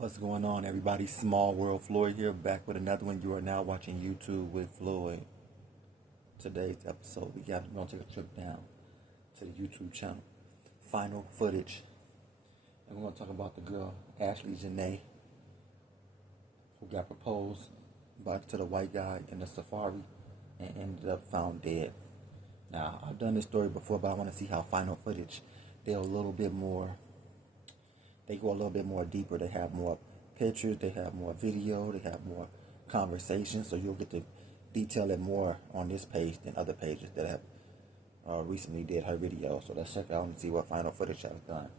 What's going on, everybody? Small World Floyd here, back with another one. You are now watching YouTube with Floyd. Today's episode, we're going to take a trip down to the YouTube channel. Final footage. And we're going to talk about the girl, Ashley Janae, who got proposed to the white guy in the safari and ended up found dead. Now, I've done this story before, but I want to see how final footage, they go a little bit more deeper. They have more pictures, they have more video, they have more conversation, so you'll get to detail it more on this page than other pages that have recently did her video. So let's check out and see what final footage has done.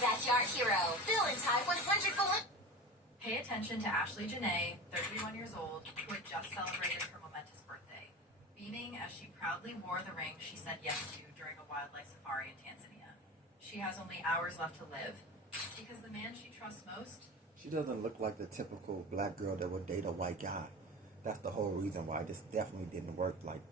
Backyard hero. Fill and tie 100 balloons. Pay attention to Ashley Janae, 31 years old, who had just celebrated her momentous birthday, beaming as she proudly wore the ring she said yes to during a wildlife safari in Tanzania. She has only hours left to live, because the man she trusts most... She doesn't look like the typical black girl that would date a white guy. That's the whole reason why this definitely didn't work. Like,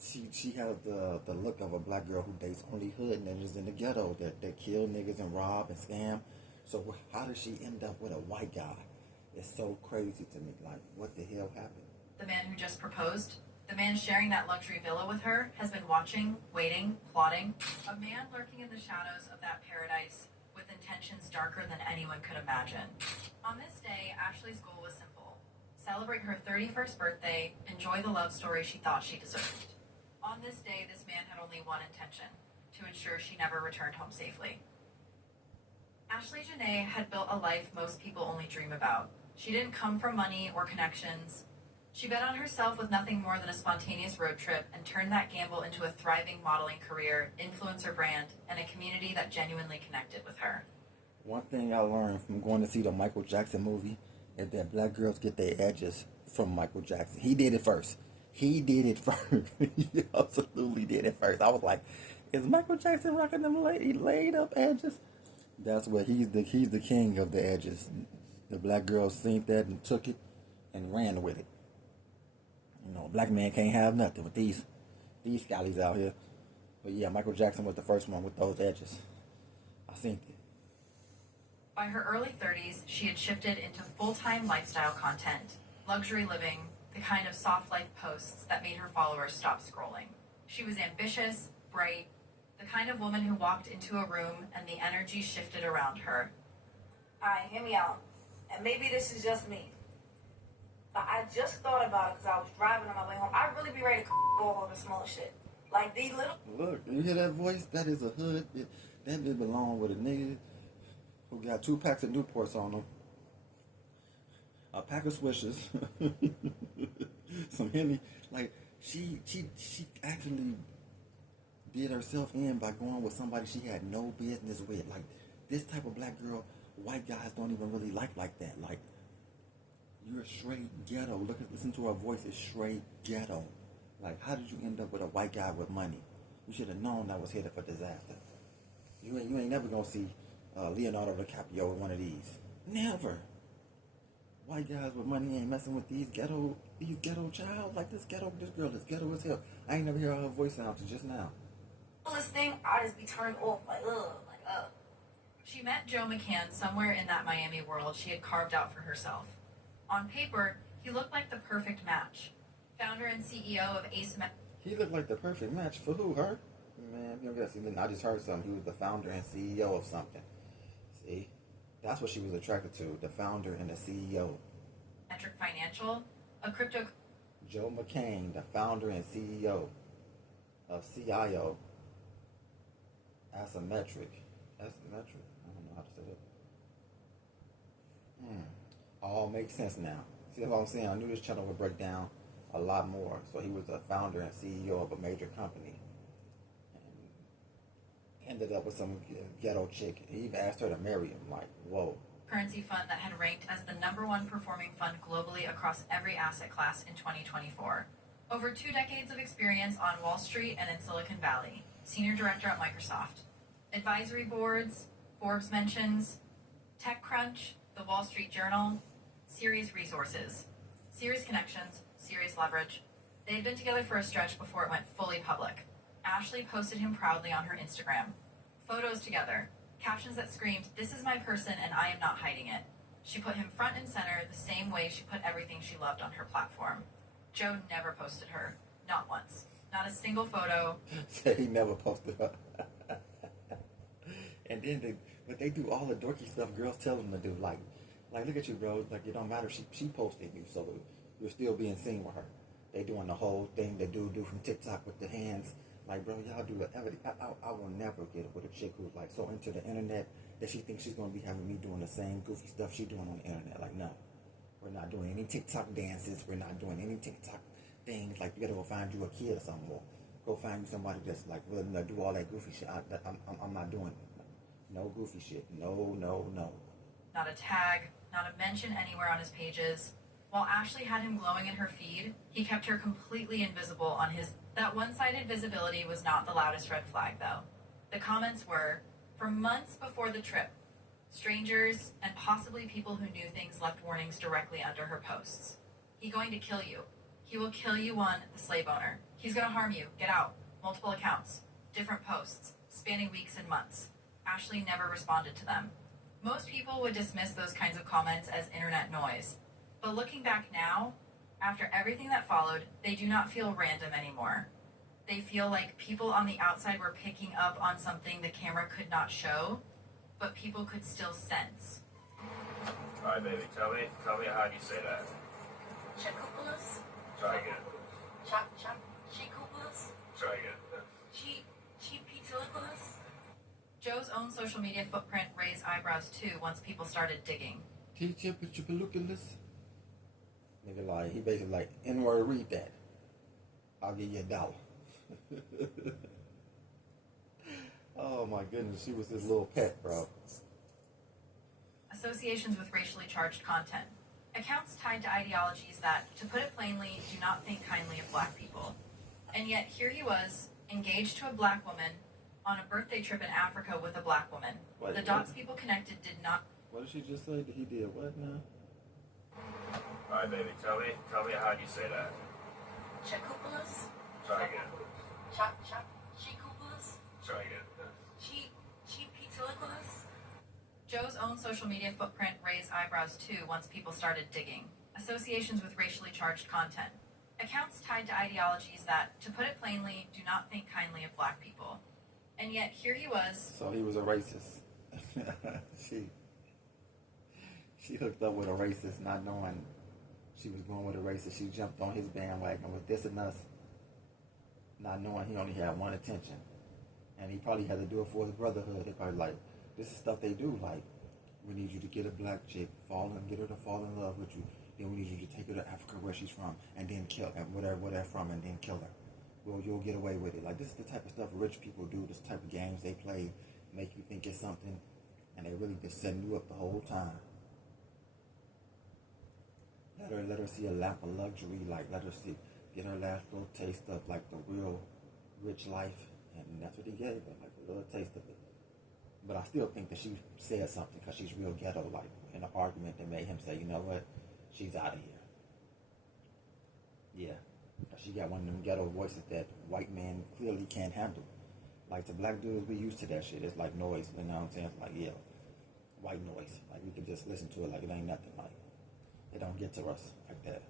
She has the look of a black girl who dates only hood niggas in the ghetto that kill niggas and rob and scam. So how does she end up with a white guy? It's so crazy to me. Like, what the hell happened? The man who just proposed, the man sharing that luxury villa with her, has been watching, waiting, plotting. A man lurking in the shadows of that paradise with intentions darker than anyone could imagine. On this day, Ashley's goal was simple. Celebrate her 31st birthday, enjoy the love story she thought she deserved. On this day, this man had only one intention, to ensure she never returned home safely. Ashley Janae had built a life most people only dream about. She didn't come from money or connections. She bet on herself with nothing more than a spontaneous road trip and turned that gamble into a thriving modeling career, influencer brand, and a community that genuinely connected with her. One thing I learned from going to see the Michael Jackson movie is that black girls get their edges from Michael Jackson. He did it first. He absolutely did it first. I was like, is Michael Jackson rocking them laid up edges? That's what he's the king of the edges. The black girls seen that and took it and ran with it. You know, black man can't have nothing with these scallies out here. But yeah, Michael Jackson was the first one with those edges. I seen it. By her early 30s, she had shifted into full-time lifestyle content, luxury living, the kind of soft life posts that made her followers stop scrolling. She was ambitious, bright, the kind of woman who walked into a room and the energy shifted around her. Alright, hear me out. And maybe this is just me. But I just thought about it because I was driving on my way home. I'd really be ready to go over the small shit. Like these little... Look, you hear that voice? That is a hood. That bitch belong with a nigga who got 2 packs of Newports on him. A pack of Swishers, some Henny. Like, she actually did herself in by going with somebody she had no business with. Like, this type of black girl, white guys don't even really like that. Like, you're straight ghetto. Listen to her voice. It's straight ghetto. Like, how did you end up with a white guy with money? You should have known that was headed for disaster. You ain't never gonna see Leonardo DiCaprio with one of these. Never. White guys with money ain't messing with these ghetto child. Like this girl is ghetto as hell. I ain't never hear her voice sound to just now. This thing, I just be turned off like ugh. She met Joe McCann somewhere in that Miami world she had carved out for herself. On paper, he looked like the perfect match. Founder and CEO of Asymmetric. He looked like the perfect match for who? Her? Man, you don't guess. I just heard something. He was the founder and CEO of something. See? That's what she was attracted to, the founder and the CEO. Financial, a crypto... Joe McCain, the founder and CEO of CIO. Asymmetric. I don't know how to say that. All makes sense now. See what I'm saying? I knew this channel would break down a lot more. So he was the founder and CEO of a major company. Ended up with some ghetto chick. He even asked her to marry him. Like, whoa. Currency fund that had ranked as the #1 performing fund globally across every asset class in 2024. Over 2 decades of experience on Wall Street and in Silicon Valley, senior director at Microsoft. Advisory boards, Forbes mentions, TechCrunch, The Wall Street Journal, serious resources, serious connections, serious leverage. They had been together for a stretch before it went fully public. Ashley posted him proudly on her Instagram. Photos together, captions that screamed, "This is my person and I am not hiding it." She put him front and center the same way she put everything she loved on her platform. Joe never posted her. Not once. Not a single photo. Said he never posted her. And then but they do all the dorky stuff girls tell them to do. Like look at you, bro. Like, it don't matter. She posted you, so you're still being seen with her. They doing the whole thing they do from TikTok with the hands. Like, bro, y'all do whatever. I will never get with a chick who's like so into the internet that she thinks she's gonna be having me doing the same goofy stuff she doing on the internet. Like, no, we're not doing any TikTok dances. We're not doing any TikTok things. Like, you gotta go find you a kid or something, or go find you somebody that's like willing to do all that goofy shit. I'm not doing it. No goofy shit. No. Not a tag, not a mention anywhere on his pages. While Ashley had him glowing in her feed, he kept her completely invisible on his. That one-sided visibility was not the loudest red flag, though. The comments were, for months before the trip, strangers and possibly people who knew things left warnings directly under her posts. He going to kill you. He will kill you one, the slave owner. He's going to harm you. Get out. Multiple accounts. Different posts. Spanning weeks and months. Ashley never responded to them. Most people would dismiss those kinds of comments as internet noise. But looking back now, after everything that followed, they do not feel random anymore. They feel like people on the outside were picking up on something the camera could not show, but people could still sense. All right, baby, tell me how do you say that? Chikupulas? Try again. Chikupulas? Try again. Chipitilipulas? Joe's own social media footprint raised eyebrows too once people started digging. Nigga, like, he basically like, N-word, read that. I'll give you $1. Oh my goodness, she was his little pet, bro. Associations with racially charged content. Accounts tied to ideologies that, to put it plainly, do not think kindly of black people. And yet, here he was, engaged to a black woman, on a birthday trip in Africa with a black woman. Wait, the dots people connected did not... What did she just say? He did what now? All right, baby, tell me how do you say that? Chikupulas? Try again. Chikupulas? Try again. Chipitilipulas? Joe's own social media footprint raised eyebrows too once people started digging. Associations with racially charged content. Accounts tied to ideologies that, to put it plainly, do not think kindly of black people. And yet, here he was. So he was a racist. She hooked up with a racist, not knowing she was going with a racist. She jumped on his bandwagon with this and us, not knowing he only had one intention. And he probably had to do it for his brotherhood. They probably like, this is stuff they do. Like, we need you to get a black chick, get her to fall in love with you. Then we need you to take her to Africa where she's from, and then kill her, where they're from, and then kill her. Well, you'll get away with it. Like, this is the type of stuff rich people do. This type of games they play, make you think it's something, and they really just setting you up the whole time. Let her see a lap of luxury. Like, get her last little taste of like the real rich life, and that's what he gave her, like a little taste of it. But I still think that she said something because she's real ghetto. Like, in an argument that made him say, you know what, she's out of here. Yeah. She got one of them ghetto voices that white men clearly can't handle. Like, the black dudes, we used to that shit. It's like noise, you know what I'm saying? It's like, yeah, white noise. Like, we can just listen to it like it ain't nothing. Like, it don't get to us like that.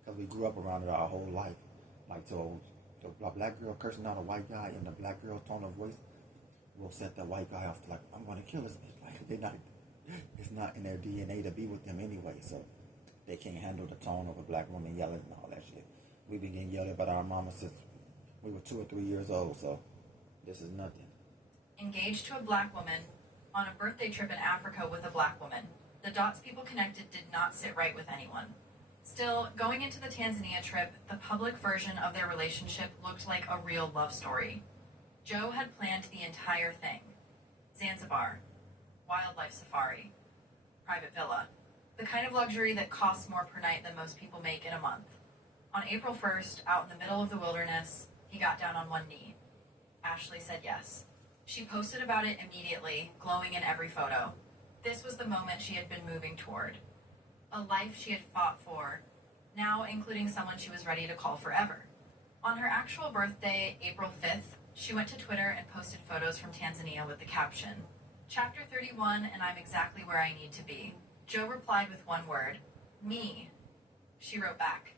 Because we grew up around it our whole life. Like, so the black girl cursing out a white guy in the black girl's tone of voice will set that white guy off to like, I'm going to kill this bitch. Like, it's not in their DNA to be with them anyway. So they can't handle the tone of a black woman yelling and all that shit. We've been getting yelled at by our mama since we were 2 or 3 years old, so this is nothing. Engaged to a black woman on a birthday trip in Africa with a black woman. The dots people connected did not sit right with anyone. Still, going into the Tanzania trip, the public version of their relationship looked like a real love story. Joe had planned the entire thing. Zanzibar, wildlife safari, private villa, the kind of luxury that costs more per night than most people make in a month. On April 1st, out in the middle of the wilderness, he got down on one knee. Ashley said yes. She posted about it immediately, glowing in every photo. This was the moment she had been moving toward. A life she had fought for, now including someone she was ready to call forever. On her actual birthday, April 5th, she went to Twitter and posted photos from Tanzania with the caption, "Chapter 31, and I'm exactly where I need to be." Joe replied with one word, "Me." She wrote back,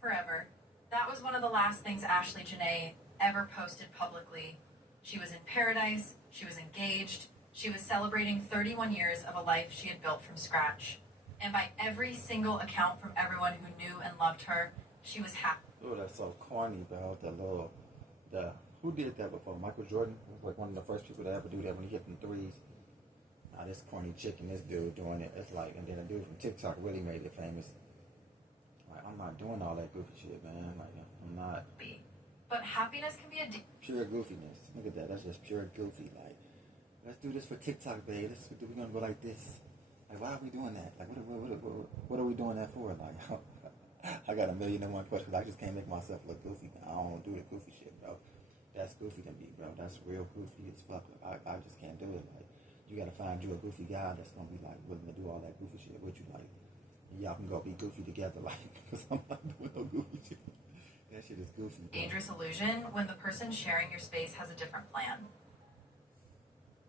"Forever." That was one of the last things Ashley Janae ever posted publicly. She was in paradise, she was engaged, she was celebrating 31 years of a life she had built from scratch. And by every single account from everyone who knew and loved her, she was happy. Oh, that's so corny, bro. Who did that before? Michael Jordan was like one of the first people to ever do that when he hit them threes. Now this corny chick and this dude doing it. It's like, and then a dude from TikTok really made it famous. Like, I'm not doing all that goofy shit, man. Like, I'm not. But happiness can be Pure goofiness. Look at that. That's just pure goofy. Like, let's do this for TikTok, babe. We're gonna go like this. Like, why are we doing that? Like, what are we doing that for? Like, I got 1,000,001 questions. I just can't make myself look goofy. I don't do the goofy shit, bro. That's goofy to me, bro. That's real goofy as fuck. Like, I just can't do it. Like, you gotta find you a goofy guy that's gonna be like willing to do all that goofy shit with you. Like, and y'all can go be goofy together. Like, because I'm not doing no goofy shit. That shit is goofy, bro. dangerous illusion when the person sharing your space has a different plan.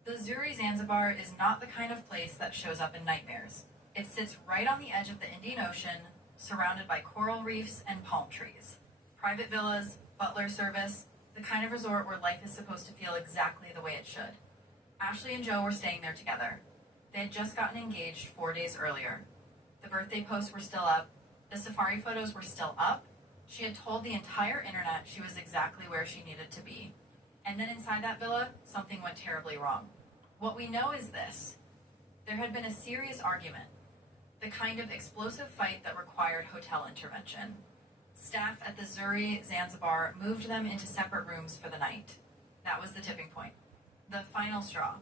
The Zuri Zanzibar is not the kind of place that shows up in nightmares. It sits right on the edge of the Indian Ocean, surrounded by coral reefs and palm trees. Private villas, butler service, the kind of resort where life is supposed to feel exactly the way it should. Ashley and Joe were staying there together. They had just gotten engaged 4 days earlier. The birthday posts were still up. The safari photos were still up. She had told the entire internet she was exactly where she needed to be. And then inside that villa, something went terribly wrong. What we know is this. There had been a serious argument. The kind of explosive fight that required hotel intervention. Staff at the Zuri Zanzibar moved them into separate rooms for the night. That was the tipping point. The final straw.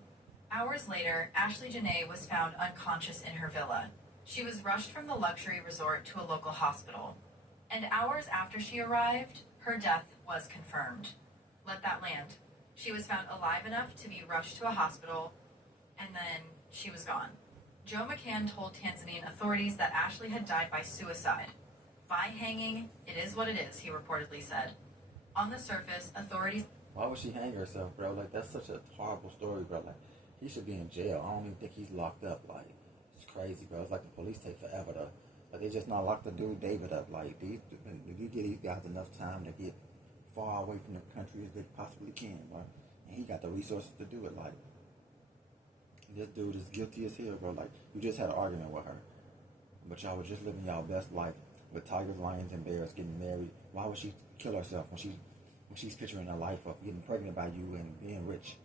Hours later, Ashley Janae was found unconscious in her villa. She was rushed from the luxury resort to a local hospital. And hours after she arrived, her death was confirmed. Let that land. She was found alive enough to be rushed to a hospital, and then she was gone. Joe McCann told Tanzanian authorities that Ashley had died by suicide. By hanging, it is what it is, he reportedly said. On the surface, authorities... Why would she hang herself, bro? Like, that's such a horrible story, bro. Like, he should be in jail. I don't even think he's locked up. Like, it's crazy, bro. It's like the police take forever to... Like, they just not locked the dude David up. Like, if you give these guys enough time to get far away from the country as they possibly can, bro. And he got the resources to do it. Like, this dude is guilty as hell, bro. Like, you just had an argument with her. But y'all were just living y'all best life with tigers, lions, and bears getting married. Why would she kill herself when she's picturing her life of getting pregnant by you and being rich?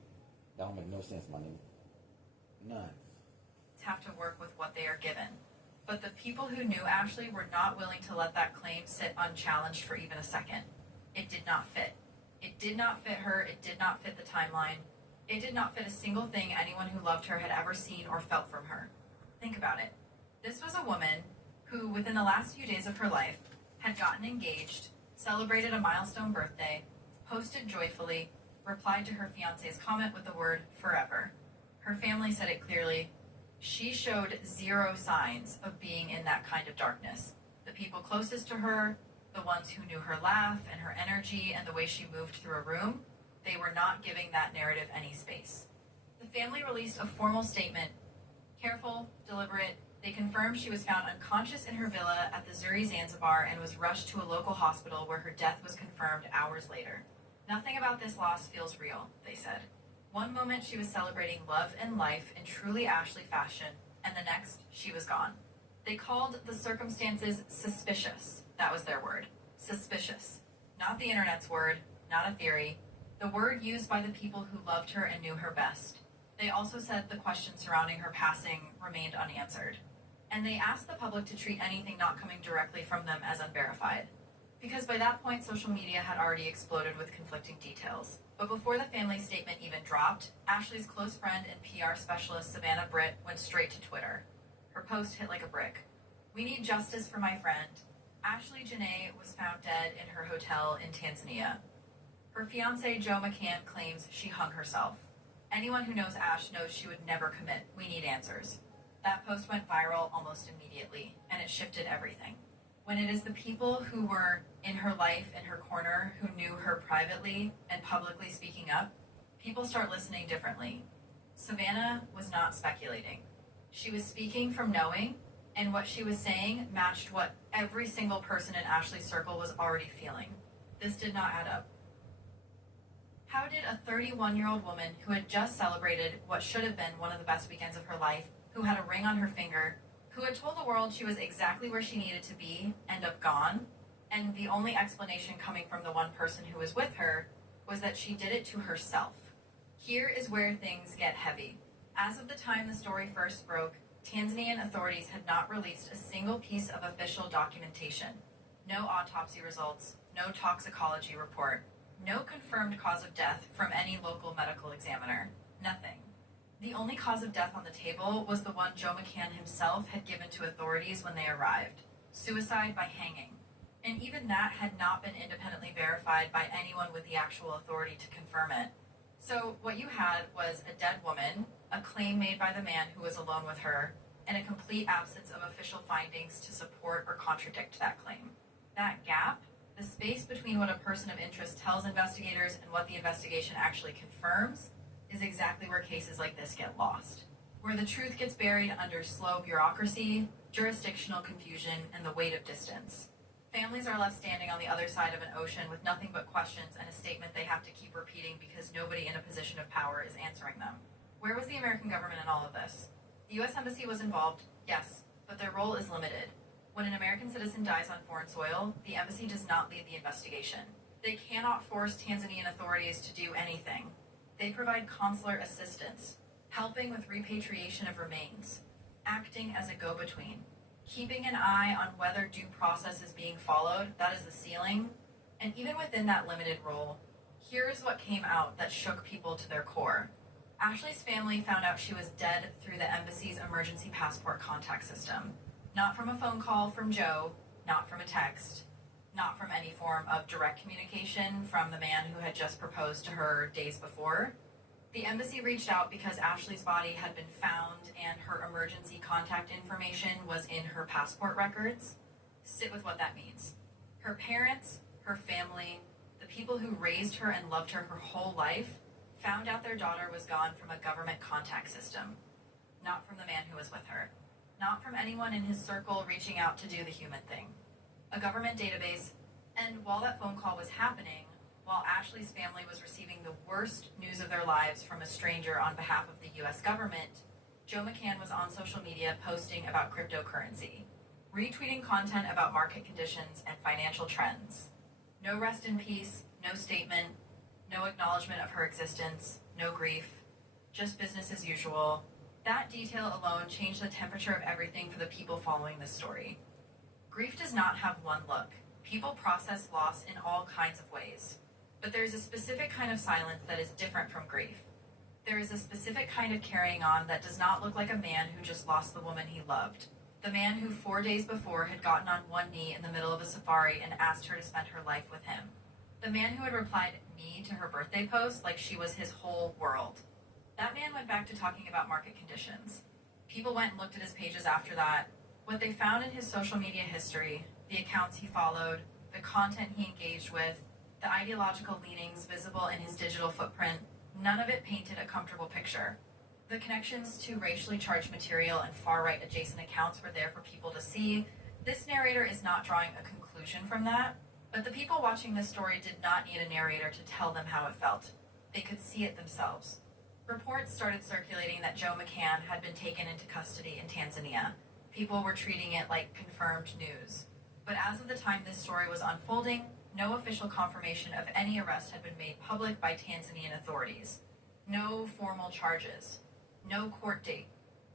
That don't make no sense, my nigga. None. have to work with what they are given. But the people who knew Ashley were not willing to let that claim sit unchallenged for even a second. It did not fit. It did not fit her. It did not fit the timeline. It did not fit a single thing anyone who loved her had ever seen or felt from her. Think about it. This was a woman who, within the last few days of her life, had gotten engaged, celebrated a milestone birthday, posted joyfully, replied to her fiancé's comment with the word forever. Her family said it clearly. She showed zero signs of being in that kind of darkness. The people closest to her, the ones who knew her laugh and her energy and the way she moved through a room, they were not giving that narrative any space. The family released a formal statement. Careful, deliberate, they confirmed she was found unconscious in her villa at the Zuri Zanzibar and was rushed to a local hospital where her death was confirmed hours later. Nothing about this loss feels real, they said. One moment she was celebrating love and life in truly Ashley fashion, and the next, she was gone. They called the circumstances suspicious. That was their word. Suspicious. Not the internet's word, not a theory. The word used by the people who loved her and knew her best. They also said the questions surrounding her passing remained unanswered. And they asked the public to treat anything not coming directly from them as unverified. Because by that point, social media had already exploded with conflicting details. But before the family statement even dropped, Ashley's close friend and PR specialist Savannah Britt went straight to Twitter. Her post hit like a brick. "We need justice for my friend. Ashley Janae was found dead in her hotel in Tanzania. Her fiancé Joe McCann claims she hung herself. Anyone who knows Ash knows she would never commit. We need answers. That post went viral almost immediately, and it shifted everything. When it is the people who were in her life, in her corner, who knew her privately and publicly speaking up, people start listening differently. Savannah was not speculating. She was speaking from knowing, and what she was saying matched what every single person in Ashley's circle was already feeling. This did not add up. How did a 31-year-old woman who had just celebrated what should have been one of the best weekends of her life, who had a ring on her finger, who had told the world she was exactly where she needed to be, end up gone? And the only explanation coming from the one person who was with her was that she did it to herself. Here is where things get heavy. As of the time the story first broke, Tanzanian authorities had not released a single piece of official documentation. No autopsy results, no toxicology report, no confirmed cause of death from any local medical examiner. Nothing. The only cause of death on the table was the one Joe McCann himself had given to authorities when they arrived: suicide by hanging. And even that had not been independently verified by anyone with the actual authority to confirm it. So what you had was a dead woman, a claim made by the man who was alone with her, and a complete absence of official findings to support or contradict that claim. That gap, the space between what a person of interest tells investigators and what the investigation actually confirms, is exactly where cases like this get lost. Where the truth gets buried under slow bureaucracy, jurisdictional confusion, and the weight of distance. Families are left standing on the other side of an ocean with nothing but questions and a statement they have to keep repeating because nobody in a position of power is answering them. Where was the American government in all of this? The U.S. Embassy was involved, yes, but their role is limited. When an American citizen dies on foreign soil, the embassy does not lead the investigation. They cannot force Tanzanian authorities to do anything. They provide consular assistance, helping with repatriation of remains, acting as a go-between, keeping an eye on whether due process is being followed, that is the ceiling. And even within that limited role, here is what came out that shook people to their core. Ashley's family found out she was dead through the embassy's emergency passport contact system. Not from a phone call from Joe, not from a text, not from any form of direct communication from the man who had just proposed to her days before. The embassy reached out because Ashley's body had been found and her emergency contact information was in her passport records. Sit with what that means. Her parents, her family, the people who raised her and loved her whole life, found out their daughter was gone from a government contact system, not from the man who was with her, not from anyone in his circle reaching out to do the human thing. A government database, and while that phone call was happening, while Ashley's family was receiving the worst news of their lives from a stranger on behalf of the U.S. government, Joe McCann was on social media posting about cryptocurrency, retweeting content about market conditions and financial trends. No rest in peace, no statement, no acknowledgement of her existence, no grief, just business as usual. That detail alone changed the temperature of everything for the people following this story. Grief does not have one look. People process loss in all kinds of ways. But there is a specific kind of silence that is different from grief. There is a specific kind of carrying on that does not look like a man who just lost the woman he loved. The man who 4 days before had gotten on one knee in the middle of a safari and asked her to spend her life with him. The man who had replied "me" to her birthday post like she was his whole world. That man went back to talking about market conditions. People went and looked at his pages after that. What they found in his social media history, the accounts he followed, the content he engaged with, the ideological leanings visible in his digital footprint, none of it painted a comfortable picture. The connections to racially charged material and far-right adjacent accounts were there for people to see. This narrator is not drawing a conclusion from that, but the people watching this story did not need a narrator to tell them how it felt. They could see it themselves. Reports started circulating that Joe McCann had been taken into custody in Tanzania. People were treating it like confirmed news. But as of the time this story was unfolding, no official confirmation of any arrest had been made public by Tanzanian authorities. No formal charges. No court date.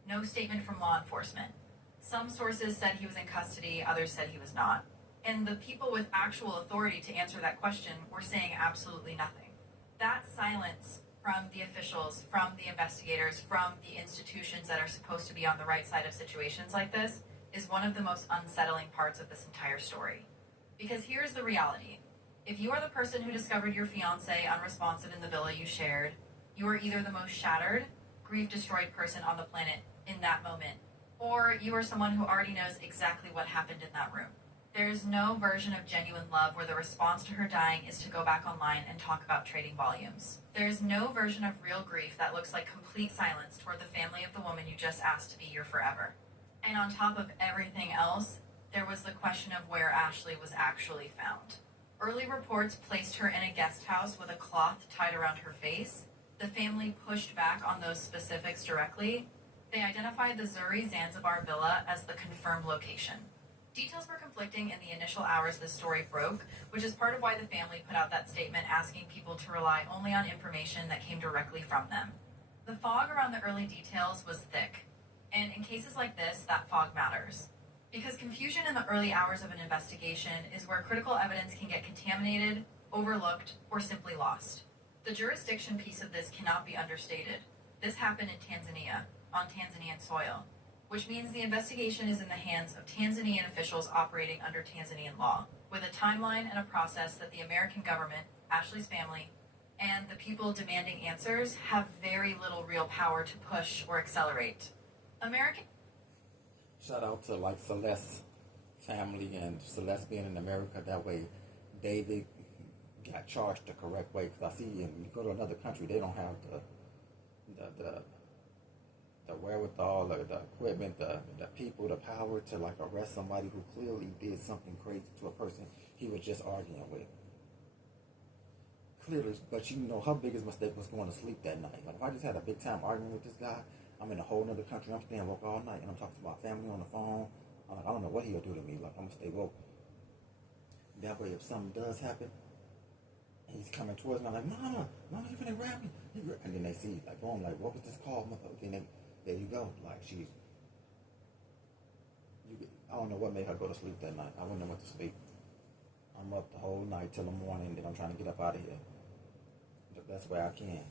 No statement from law enforcement. Some sources said he was in custody, others said he was not. And the people with actual authority to answer that question were saying absolutely nothing. That silence from the officials, from the investigators, from the institutions that are supposed to be on the right side of situations like this, is one of the most unsettling parts of this entire story. Because here's the reality. If you are the person who discovered your fiancé unresponsive in the villa you shared, you are either the most shattered, grief-destroyed person on the planet in that moment, or you are someone who already knows exactly what happened in that room. There is no version of genuine love where the response to her dying is to go back online and talk about trading volumes. There is no version of real grief that looks like complete silence toward the family of the woman you just asked to be your forever. And on top of everything else, there was the question of where Ashley was actually found. Early reports placed her in a guest house with a cloth tied around her face. The family pushed back on those specifics directly. They identified the Zuri Zanzibar villa as the confirmed location. Details were conflicting in the initial hours the story broke, which is part of why the family put out that statement asking people to rely only on information that came directly from them. The fog around the early details was thick, and in cases like this, that fog matters. Because confusion in the early hours of an investigation is where critical evidence can get contaminated, overlooked, or simply lost. The jurisdiction piece of this cannot be understated. This happened in Tanzania, on Tanzanian soil, which means the investigation is in the hands of Tanzanian officials operating under Tanzanian law, with a timeline and a process that the American government, Ashley's family, and the people demanding answers have very little real power to push or accelerate. American Shout out to like Celeste's family and Celeste being in America. That way, David got charged the correct way. Because I see you go to another country, they don't have the wherewithal or the equipment, the people, the power to like arrest somebody who clearly did something crazy to a person he was just arguing with. Clearly, but you know, her biggest mistake was going to sleep that night. Like, if I just had a big time argument with this guy, I'm in a whole other country, I'm staying woke all night, and I'm talking to my family on the phone. I'm like, I don't know what he'll do to me. Like, I'm going to stay woke. That way, if something does happen, and he's coming towards me, I'm like, Mama, you finna grab me. And then they see, like, boom, like, what was this call? Then there you go. Like, I don't know what made her go to sleep that night. I wouldn't have went to sleep. I'm up the whole night till the morning, and then I'm trying to get up out of here the best way I can.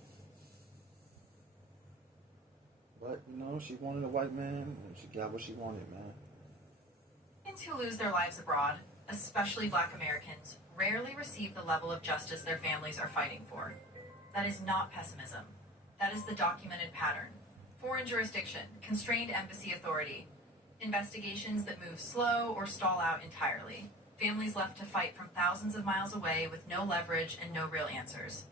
But, you know, she wanted a white man, and she got what she wanted, man. Americans who lose their lives abroad, especially Black Americans, rarely receive the level of justice their families are fighting for. That is not pessimism. That is the documented pattern. Foreign jurisdiction, constrained embassy authority, investigations that move slow or stall out entirely, families left to fight from thousands of miles away with no leverage and no real answers.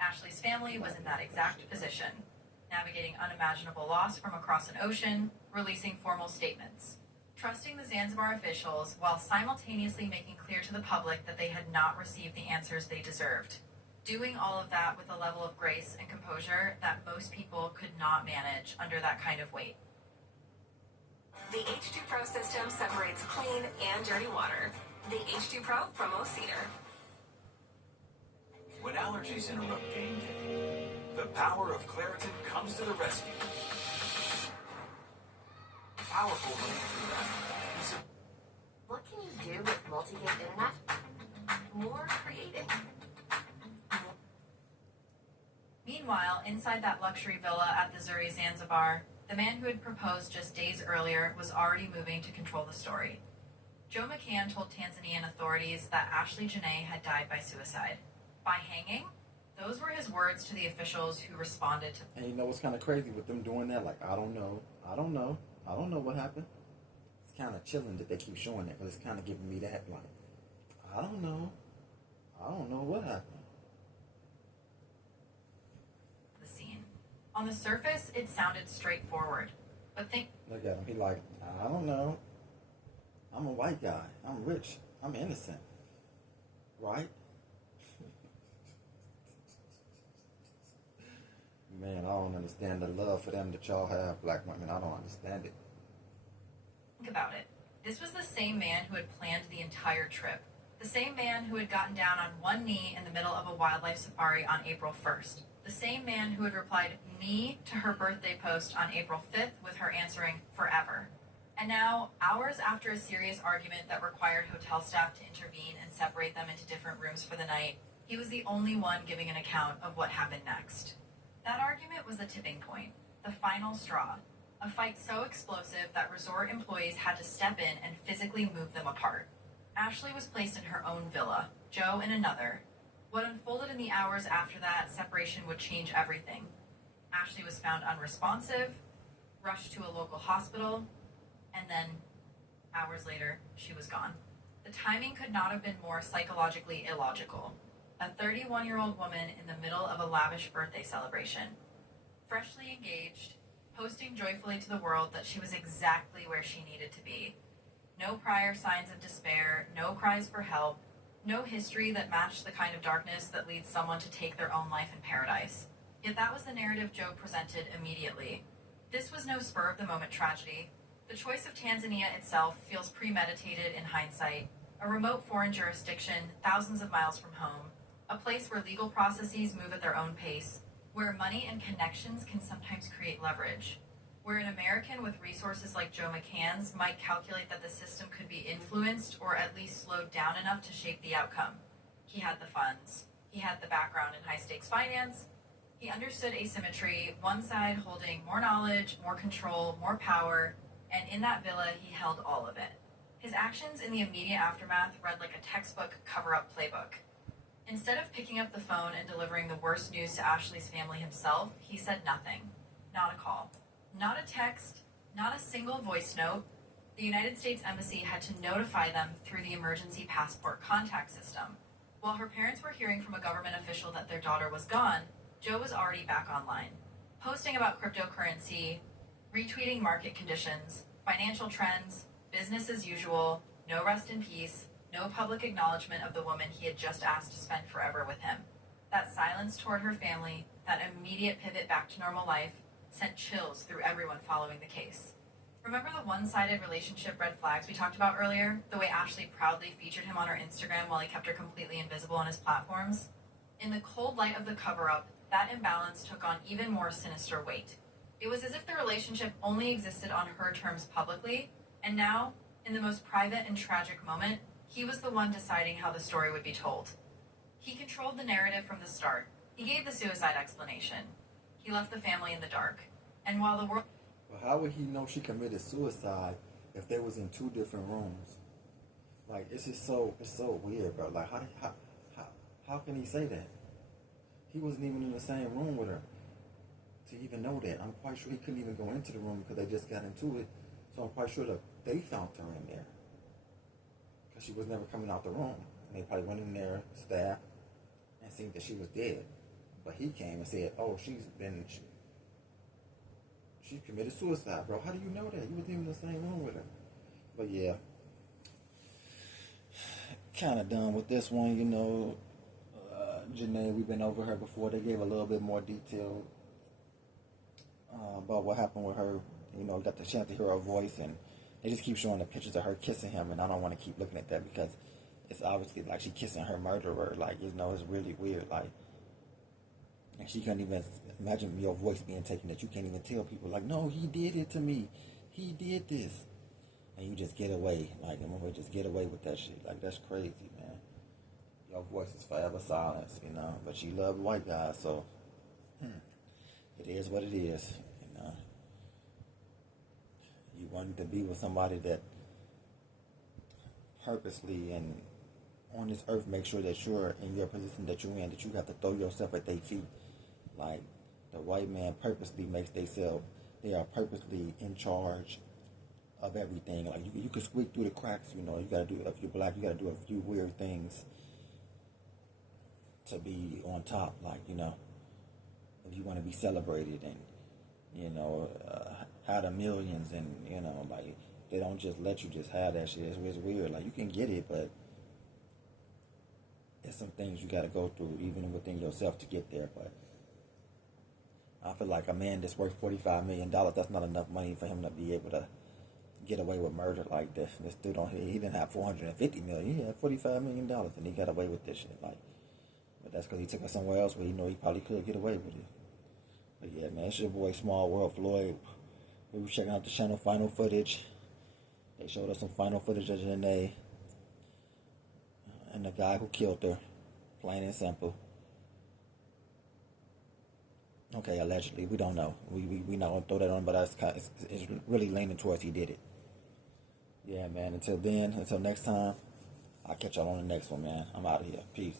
Ashley's family was in that exact position, navigating unimaginable loss from across an ocean, releasing formal statements, trusting the Zanzibar officials while simultaneously making clear to the public that they had not received the answers they deserved. Doing all of that with a level of grace and composure that most people could not manage under that kind of weight. The H2 Pro system separates clean and dirty water. The H2 Pro from Cedar. When allergies interrupt game day, the power of Claritin comes to the rescue. Powerful relief. What can you do with multi-gig internet? More creating. Meanwhile, inside that luxury villa at the Zuri Zanzibar, the man who had proposed just days earlier was already moving to control the story. Joe McCann told Tanzanian authorities that Ashley Janae had died by suicide. By hanging? Those were his words to the officials who responded to. And you know what's kind of crazy with them doing that? Like, I don't know what happened. It's kind of chilling that they keep showing that, but it's kind of giving me that, like, I don't know what happened. The scene. On the surface, it sounded straightforward, but think. Look at him. He like, I don't know. I'm a white guy. I'm rich. I'm innocent. Right? Man, I don't understand the love for them that y'all have, black women. I don't understand it. Think about it. This was the same man who had planned the entire trip. The same man who had gotten down on one knee in the middle of a wildlife safari on April 1st. The same man who had replied "me" to her birthday post on April 5th with her answering "forever." And now, hours after a serious argument that required hotel staff to intervene and separate them into different rooms for the night, he was the only one giving an account of what happened next. That argument was the tipping point, the final straw. A fight so explosive that resort employees had to step in and physically move them apart. Ashley was placed in her own villa, Joe in another. What unfolded in the hours after that separation would change everything. Ashley was found unresponsive, rushed to a local hospital, and then, hours later, she was gone. The timing could not have been more psychologically illogical. A 31-year-old woman in the middle of a lavish birthday celebration. Freshly engaged, posting joyfully to the world that she was exactly where she needed to be. No prior signs of despair, no cries for help, no history that matched the kind of darkness that leads someone to take their own life in paradise. Yet that was the narrative Joe presented immediately. This was no spur-of-the-moment tragedy. The choice of Tanzania itself feels premeditated in hindsight. A remote foreign jurisdiction, thousands of miles from home. A place where legal processes move at their own pace. Where money and connections can sometimes create leverage. Where an American with resources like Joe McCann's might calculate that the system could be influenced or at least slowed down enough to shape the outcome. He had the funds. He had the background in high-stakes finance. He understood asymmetry, one side holding more knowledge, more control, more power, and in that villa, he held all of it. His actions in the immediate aftermath read like a textbook cover-up playbook. Instead of picking up the phone and delivering the worst news to Ashley's family himself, he said nothing. Not a call. Not a text. Not a single voice note. The United States Embassy had to notify them through the emergency passport contact system. While her parents were hearing from a government official that their daughter was gone, Joe was already back online, posting about cryptocurrency, retweeting market conditions, financial trends, business as usual, no rest in peace, no public acknowledgement of the woman he had just asked to spend forever with him. That silence toward her family, that immediate pivot back to normal life, sent chills through everyone following the case. Remember the one-sided relationship red flags we talked about earlier? The way Ashley proudly featured him on her Instagram while he kept her completely invisible on his platforms? In the cold light of the cover-up, that imbalance took on even more sinister weight. It was as if the relationship only existed on her terms publicly, and now, in the most private and tragic moment, he was the one deciding how the story would be told. He controlled the narrative from the start. He gave the suicide explanation. He left the family in the dark. And while the world... But how would he know she committed suicide if they was in two different rooms? Like, it's so weird, bro. Like, how can he say that? He wasn't even in the same room with her to even know that. I'm quite sure he couldn't even go into the room because they just got into it. So I'm quite sure that they found her in there because she was never coming out the room. And they probably went in there, staff, and seen that she was dead. But he came and said, "Oh, she committed suicide, bro. How do you know that? You was even in the same room with her." But yeah, kind of done with this one, you know. Janae, we've been over her before. They gave a little bit more detail about what happened with her. You know, got the chance to hear her voice, and they just keep showing the pictures of her kissing him, and I don't want to keep looking at that because it's obviously like she kissing her murderer. Like, you know, it's really weird. Like, and she couldn't even imagine your voice being taken, that you can't even tell people, like, no, he did it to me. He did this. And you just get away. Like, I'm just get away with that shit. Like, that's crazy, man. Your voice is forever silenced, you know. But she loved white guys, so it is what it is, you know. You wanted to be with somebody that purposely and on this earth make sure that you're in your position that you're in, that you have to throw yourself at their feet. Like, the white man purposely makes they are purposely in charge of everything. Like, you can squeak through the cracks, you know. You gotta do, if you're black, you gotta do a few weird things to be on top, like, you know, if you want to be celebrated and, you know, have the millions, and, you know, like, they don't just let you just have that shit. It's weird. Like, you can get it, but there's some things you got to go through even within yourself to get there. But I feel like a man that's worth $45 million, that's not enough money for him to be able to get away with murder like this. This dude he didn't have $450 million. He had $45 million, and he got away with this shit. Like, but that's because he took it somewhere else where he know he probably could get away with it. But yeah, man, it's your boy Small World Floyd. We were checking out the channel final footage. They showed us some final footage of Janae and the guy who killed her, plain and simple. Okay, allegedly. We don't know. We not going to throw that on, but it's really leaning towards he did it. Yeah, man. Until then, until next time, I'll catch y'all on the next one, man. I'm out of here. Peace.